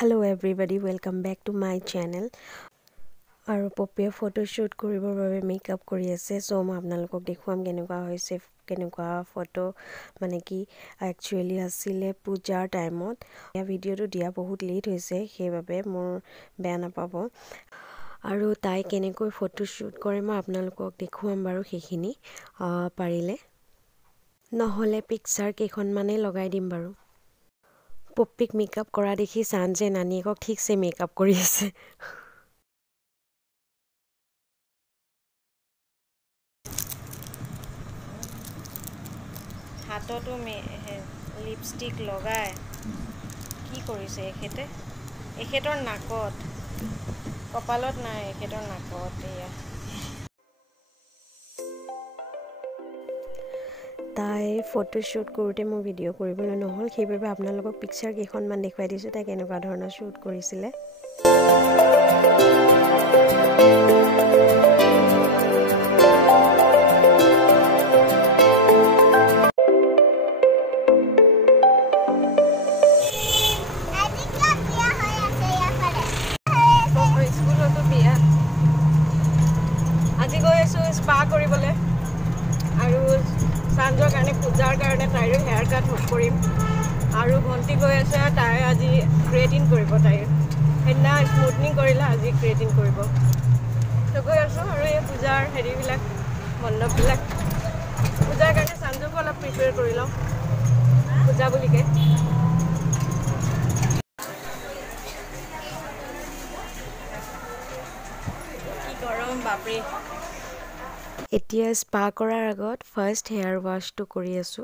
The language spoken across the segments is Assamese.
Hello everybody, welcome back to my channel. আৰু পপিয়ে ফটো শ্বুট কৰিবৰ বাবে মেকআপ কৰি আছে সো মই আপোনালোকক দেখুৱাম কেনেকুৱা হৈছে কেনেকুৱা ফটো মানে কি একচুয়ালি আছিলে পূজাৰ টাইমত এই ভিডিওটো দিয়া বহুত লেট হৈছে সেইবাবে মোৰ বেয়া নাপাব আৰু তাই কেনেকৈ ফটো শ্বুট কৰে মই আপোনালোকক দেখুৱাম বাৰু সেইখিনি পাৰিলে নহলে পিকচাৰ কেখন মানে লগাই দিম বাৰু পপিক মেকআপ কৰা দেখি সানজে নানিয়েকক ঠিকছে মেকআপ কৰি আছে হাততো লিপষ্টিক লগাই কি কৰিছে এখেতৰ নাকত কপালত নাই এখেতৰ নাকত এয়া তাই ফটো শ্বুট কৰোতে মই ভিডিও কৰিবলৈ নহল সেইবাবে আপোনালোকক পিকচাৰ কেইখনমান দেখুৱাই দিছো তাই কেনেকুৱা ধৰণৰ শ্বুট কৰিছিলে আজি গৈ আছো স্পা কৰিবলৈ আৰু সানজৰ কাৰণে পূজাৰ কাৰণে তাইৰ হেয়াৰ কাট কৰিম আৰু ভন্টি গৈ আছে তাই আজি ক্ৰেটিন কৰিব তাই হেনা স্মুথনিং কৰিলা আজি ক্ৰেটিন কৰিব তো গৈ আছো আৰু এই পূজাৰ হেৰিবিলাক মণ্ডপবিলাক পূজাৰ কাৰণে সানজক অলপ প্ৰিপেয়াৰ কৰি লওঁ পূজা বুলিকে কি গৰম বাপৰে এতিয়া স্পা কৰাৰ আগত ফাৰ্স্ট হেয়াৰ ওয়াশটো কৰি আছো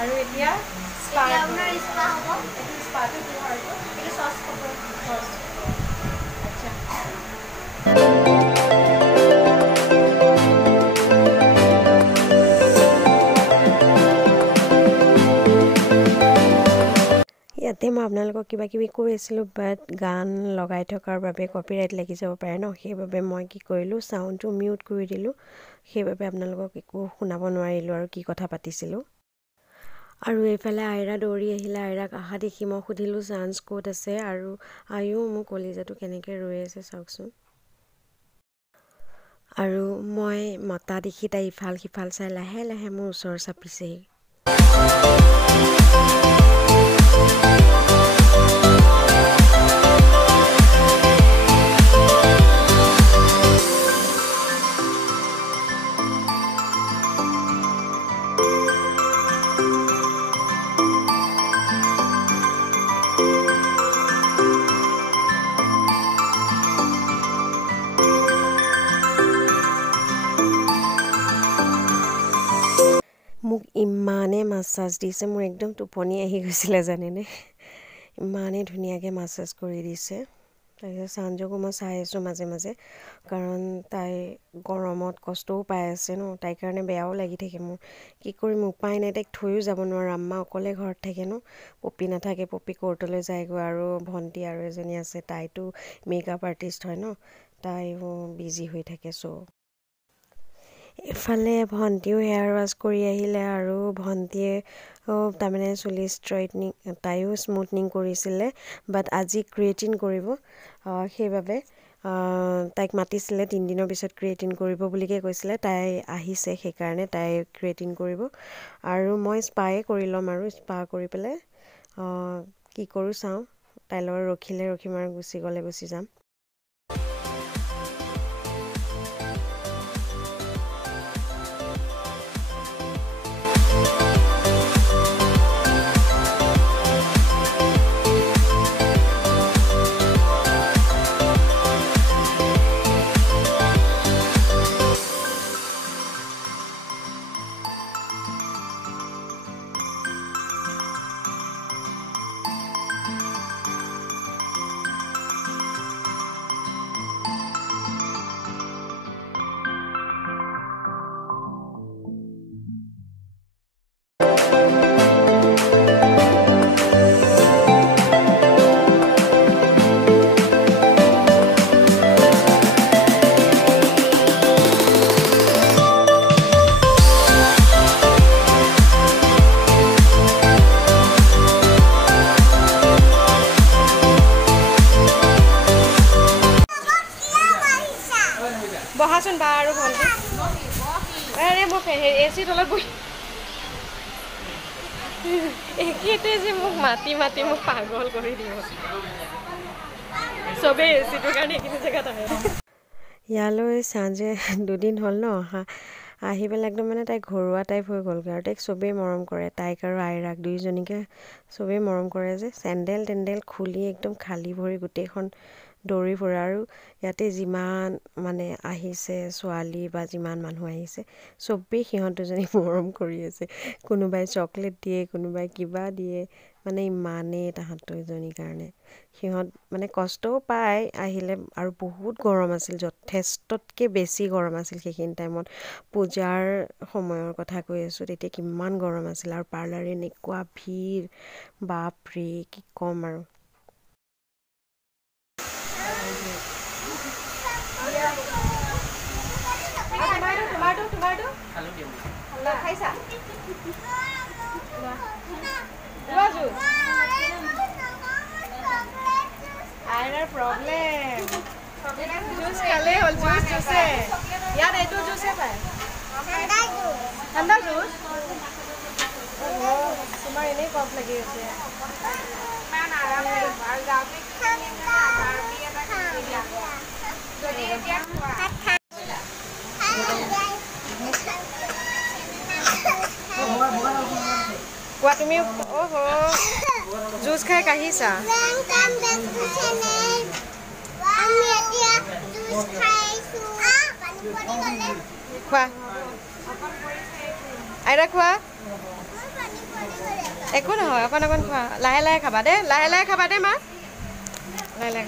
আৰু এতিয়া স্পা আপোনাৰ স্পা হ'ব এই স্পাটো কি হয় এই সস কপৰ সস আচ্ছা ইয়াতে মই আপোনালোকক কিবা কিবি কৈ আছিলোঁ বাট গান লগাই থকাৰ বাবে কপিৰাইট লাগি যাব পাৰে ন সেইবাবে মই কি কৰিলোঁ সাউণ্ডটো মিউট কৰি দিলোঁ সেইবাবে আপোনালোকক একো শুনাব নোৱাৰিলোঁ আৰু কি কথা পাতিছিলোঁ আৰু এইফালে আইৰা দৌৰি আহিলে আইৰাক আহা দেখি মই সুধিলোঁ চান্স ক'ত আছে আৰু আয়ো মোৰ কলিজাটো কেনেকৈ ৰৈ আছে চাওকচোন আৰু মই মতা দেখি তাই ইফাল সিফাল চাই লাহে লাহে মোৰ ওচৰ চাপিছেহি মোক ইমানে মাসাজ দিছে মোৰ একদম টোপনি আহি গৈছিলে জানেনে ইমানে ধুনীয়াকৈ মাসাজ কৰি দিছে তাৰপিছত সানজকো মই চাই আছোঁ মাজে মাজে কাৰণ তাই গৰমত কষ্টও পাই আছে ন তাইৰ কাৰণে বেয়াও লাগি থাকে মোৰ কি কৰিম উপায় নাই তাইক থৈও যাব নোৱাৰো আম্মা অকলে ঘৰত থাকে ন পপি নাথাকে পপি কোৰ্টলৈ যায়গৈ আৰু ভন্টি আৰু এজনী আছে তাইতো মেকআপ আৰ্টিষ্ট হয় ন তাইও বিজি হৈ থাকে চ' এফালে ভন্টিও হেয়াৰ ৱাছ কৰি আহিলে আৰু ভন্টিয়ে তাৰমানে চুলি ষ্ট্ৰেইটনিং তাইও স্মুথনিং কৰিছিলে বাট আজি ক্ৰিয়েটিন কৰিব সেইবাবে তাইক মাতিছিলে 3 দিনৰ পিছত ক্ৰিয়েটিন কৰিব বুলিকে কৈছিলে তাই আহিছে সেইকাৰণে তাই ক্ৰিয়েটিন কৰিব আৰু মই স্পাই কৰি ল'ম আৰু স্পা কৰি পেলাই কি কৰোঁ চাওঁ তাইৰ লগত ৰখিলে ৰখিম আৰু গুচি গ'লে গুচি যাম আৰে মই এচি তলত বহি একেইটোৱে যে মোক মাতি মাতি মোক পাগল কৰি দিব চবেই এচিটোৰ কাৰণে এইখিনি জেগাত আহে ইয়ালৈ চাঞ্জে দুদিন হ'ল ন অহা আহি পেলাই একদম মানে তাইক ঘৰুৱা টাইপ হৈ গ'লগৈ আৰু তাইক চবেই মৰম কৰে তাইক আৰু আইৰাক দুইজনীকে চবেই মৰম কৰে যে চেণ্ডেল টেণ্ডেল খুলি একদম খালী ভৰি গোটেইখন দৌৰি ফুৰে আৰু ইয়াতে যিমান মানে আহিছে ছোৱালী বা যিমান মানুহ আহিছে চবেই সিহঁত দুজনীক মৰম কৰি আছে কোনোবাই চকলেট দিয়ে কোনোবাই কিবা দিয়ে মানে ইমানেই তাহাঁত দুজনীৰ কাৰণে সিহঁত মানে কষ্টও পায় আহিলে আৰু বহুত গৰম আছিল যথেষ্টতকৈ বেছি গৰম আছিল সেইখিনি টাইমত পূজাৰ সময়ৰ কথা কৈ আছোঁ তেতিয়া কিমান গৰম আছিল আৰু পাৰ্লাৰ এনেকুৱা ভিৰ বাপৰে কি ক'ম আৰু Problem. Juice kale hol juice juice. Yaar eto juice hai. Thanda juice. Oh, tumhar ene cough lagi ase. Man aaram se bahar jaake thanda bhi eta khaliya. Jodi etia khua. Kwa tumi oho juice khai kahisa. খোৱা আইৰা খোৱা একো নহয় অকণ অকণ খোৱা লাহে লাহে খাবা দে মা লাহে লাহে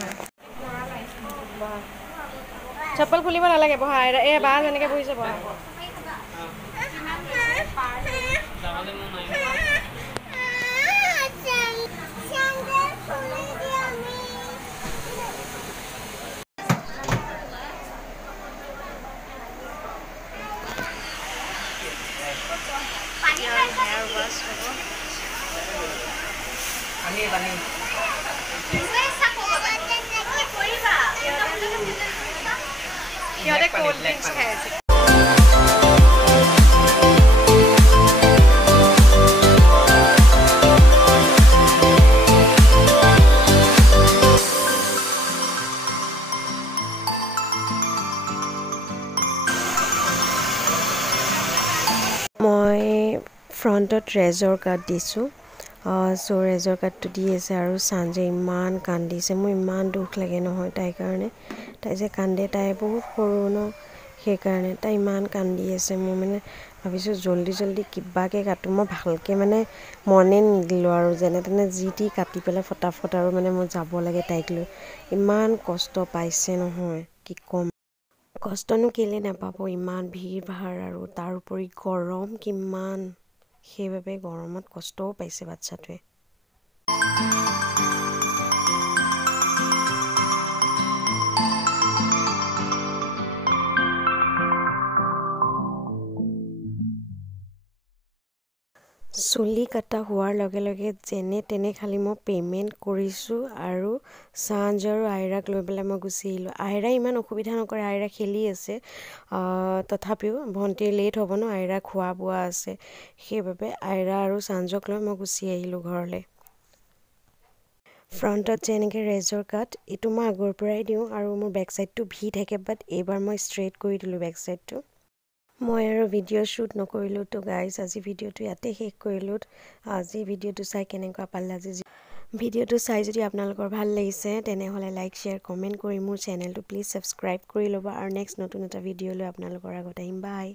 খাবা চপ্পল খুলিব নালাগে বহা আইৰা এই বা যেনেকৈ বহিছে বহা সিহঁতে কোল্ড ড্ৰিংকছ খাই আছে মই ফ্ৰণ্টত ৰেজৰ কাৰ্ড দিছোঁ চ' ৰেজৰ কাৰ্ডটো দি আছে আৰু চাঞ্জে ইমান কান্দিছে মোৰ ইমান দুখ লাগে নহয় তাইৰ কাৰণে তাই যে কান্দে তাই বহুত সৰু ন সেইকাৰণে তাই ইমান কান্দি আছে মই মানে ভাবিছোঁ জল্দি জল্দি কিবাকৈ কাটো মই ভালকৈ মানে মনে নিদিলোঁ আৰু যেনে তেনে যি টি কাটি পেলাই ফটাফট আৰু মানে মই যাব লাগে তাইক লৈ ইমান কষ্ট পাইছে নহয় কি ক'ম কষ্টনো কেলে নাপাব ইমান ভিৰ ভাৰ আৰু তাৰ উপৰি গৰম কিমান সেইবাবে গৰমত কষ্টও পাইছে বাচ্চাটোৱে চুলি কাটা হোৱাৰ লগে লগে যেনে তেনে খালি মই পে'মেণ্ট কৰিছোঁ আৰু চাঞ্জ আৰু আইৰাক লৈ পেলাই মই গুচি আহিলোঁ আইৰাই ইমান অসুবিধা নকৰে আইৰা খেলি আছে তথাপিও ভণ্টিৰ লেট হ'ব ন আইৰা খোৱা বোৱা আছে সেইবাবে আইৰা আৰু চাঞ্জক লৈ মই গুচি আহিলোঁ ঘৰলৈ ফ্ৰণ্টত যেনেকৈ ৰেজৰ কাট এইটো মই আগৰ পৰাই দিওঁ আৰু মোৰ বেক চাইডটো ভি থাকে বাট এইবাৰ মই ষ্ট্ৰেইট কৰি দিলোঁ বেক চাইডটো মই আৰু ভিডিঅ' শ্বুট নকৰিলোঁ তো গাইজ আজি ভিডিঅ'টো ইয়াতে শেষ কৰিলোঁ আজি ভিডিঅ'টো চাই কেনেকুৱা পালে আজি ভিডিঅ'টো চাই যদি আপোনালোকৰ ভাল লাগিছে তেনেহ'লে লাইক শ্বেয়াৰ কমেণ্ট কৰি মোৰ চেনেলটো প্লিজ ছাবস্ক্ৰাইব কৰি ল'ব আৰু নেক্সট নতুন এটা ভিডিঅ' লৈ আপোনালোকৰ আগত আহিম বাই